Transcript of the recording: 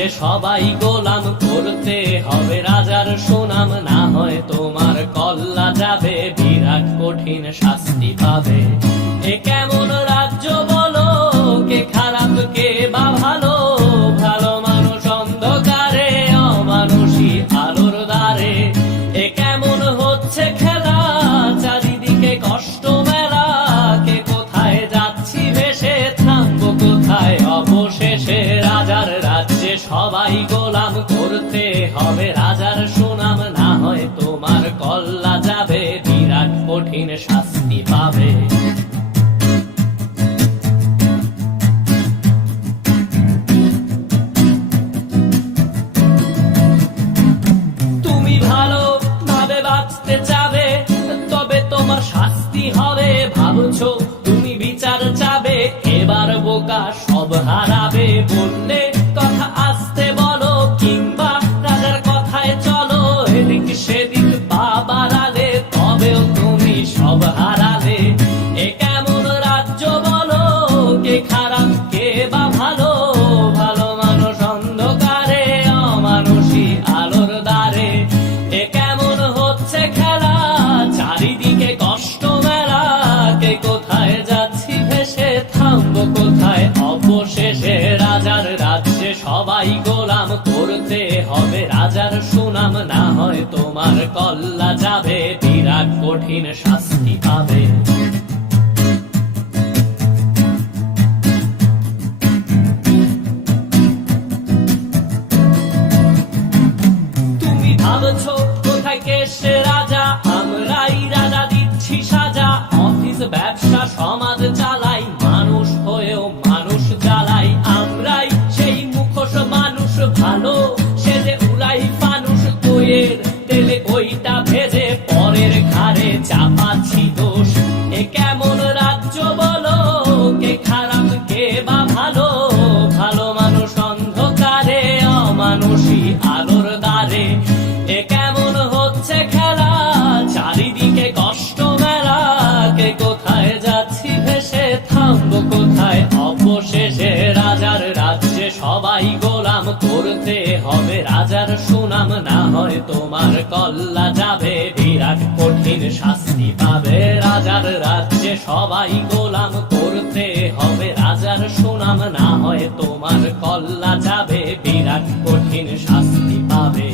রাজ্যে সবাই গোলাম, করতে হবে রাজার সুনাম, না হয় তোমার কল্লা যাবে, বিরাট কঠিন শাস্তি পাবে। এ কেমন রাজ্য বলো, কে খারাপ কে বা ভালো, ভালো মানুষ অন্ধকারে, অমানুষী আলোর দ্বারে। এ কেমন হচ্ছে খেলা, চারিদিকে কষ্ট মেলা, কে কোথায় যাচ্ছি ভেসে, থামবো কোথায় অবশেষে। রাজার রাজ্যে সবাই গোলাম, করতে হবে রাজার সুনাম, না হয় তোমার কল্লা যাবে, বিরাট কঠিন শাস্তি পাবে। তুমি ভালো ভাবে বাঁচতে চাবে, তবে তোমার শাস্তি হবে। ভাবছো তুমি বিচার চাবে, এবার বোকা সব হারাবে। বললে কথা আসতে বলো, কিংবা রাজার কথায় চলো, এদিক সেদিক পা বাড়ালে, তবেও তুমি সব হারালে। এ কেমন রাজ্য বলো, কে খারাপ কে বা ভালো, ভালো মানুষ অন্ধকারে, অমানুষী আলোর দ্বারে। এ কেমন হচ্ছে খেলা, চারিদিকে কষ্ট মেলা, কে কোথায় যাচ্ছি ভেসে, থামবো কোথায় অবশেষে। রাজার রাজ্যে সবাই গোলাম, করতে হবে রাজার সুনাম, না হয় তোমার কল্লা যাবে, বিরাট কঠিন শাস্তি পাবে। তুমি ভাবছো কোথায় কেসে রাজা, আমরাই রাজা দিচ্ছি সাজা। অফিস ব্যবসা সমাজ চালাই, মানুষ হয়েও মানুষ জ্বালাই। আমরাই সেই মুখোশ মানুষ ভালো, সেজে উড়াই ফানুষ, দইয়ের তেলে ওইটা ভেজে, পরের ঘাড়ে চাপাচ্ছি দোষ। এ কেমন রাজ্য বলো, কে খারাপ কে বা ভালো, ভালো মানুষ অন্ধকারে, অমানুষী আলোর দ্বারে। এ কেমন হচ্ছে খেলা, চারিদিকে কষ্ট মেলা, কে কোথায় যাচ্ছি ভেসে, থামবো কোথায় অবশেষে। রাজার রাজ্যে সবাই গোলাম, করতে হবে রাজার সুনাম, না হয় তোমার কল্লা যাবে, বিরাট কঠিন শাস্তি পাবে। রাজার রাজ্যে সবাই গোলাম, করতে হবে রাজার সুনাম, না হয় তোমার কল্লা যাবে, বিরাট কঠিন শাস্তি পাবে।